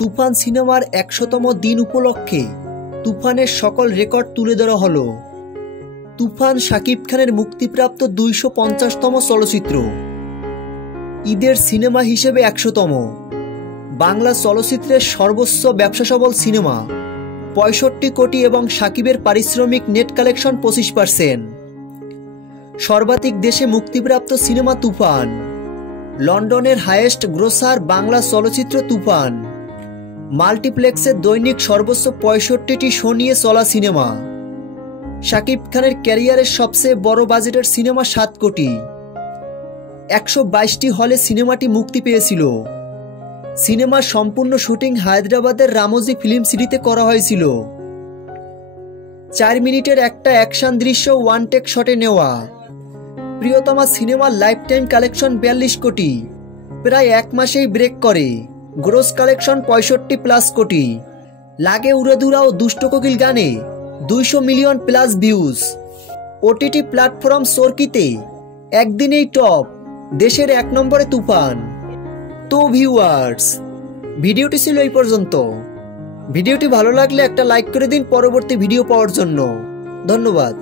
তুফান সিনেমার ১০০তম দিন উপলক্ষে তুফানের সকল রেকর্ড তুলে ধরা হলো। তুফান শাকিব খানের মুক্তিপ্রাপ্ত ২৫০তম চলচ্চিত্র, ঈদের সিনেমা হিসেবে ১০০তম, বাংলা চলচ্চিত্রের সর্বোচ্চ ব্যবসাসফল সিনেমা, ৬৫ কোটি এবং শাকিবের পারিশ্রমিক নেট কালেকশন ২৫%, সর্বাধিক দেশে মুক্তিপ্রাপ্ত সিনেমা তুফান, লন্ডনের হাইয়েস্ট গ্রোসার বাংলা চলচ্চিত্র তুফান, মাল্টিপ্লেক্সে দৈনিক সর্বোচ্চ ৬৫টি শো নিয়ে চলা সিনেমা, শাকিব খানের ক্যারিয়ারের সবচেয়ে বড় বাজেটের সিনেমা ৭ কোটি, ১২২টি হলে সিনেমাটি মুক্তি পেয়েছিল। সিনেমার সম্পূর্ণ শুটিং হায়দ্রাবাদের রামোজি ফিল্ম সিটিতে করা হয়েছিল। ৪ মিনিটের একটা অ্যাকশন দৃশ্য ওয়ান টেক শটে নেওয়া। প্রিয়তমা সিনেমার লাইফ টাইম কালেকশন ৪২ কোটি, প্রায় এক মাসেই ব্রেক করে। গ্রোস কালেকশন ৬৫+ কোটি। লাগে উড়াধুরা ও দুষ্ট কোকিল গানে ২০০ million plus views. OTT platform চরকিতে একদিনেই টপ, দেশের ১ নম্বরে তুফান। তো ভিউয়ার্স, ভিডিওটি ছিল এই পর্যন্ত। ভিডিওটি ভালো লাগলে একটা লাইক করে দিন পরবর্তী ভিডিও পাওয়ার জন্য। ধন্যবাদ।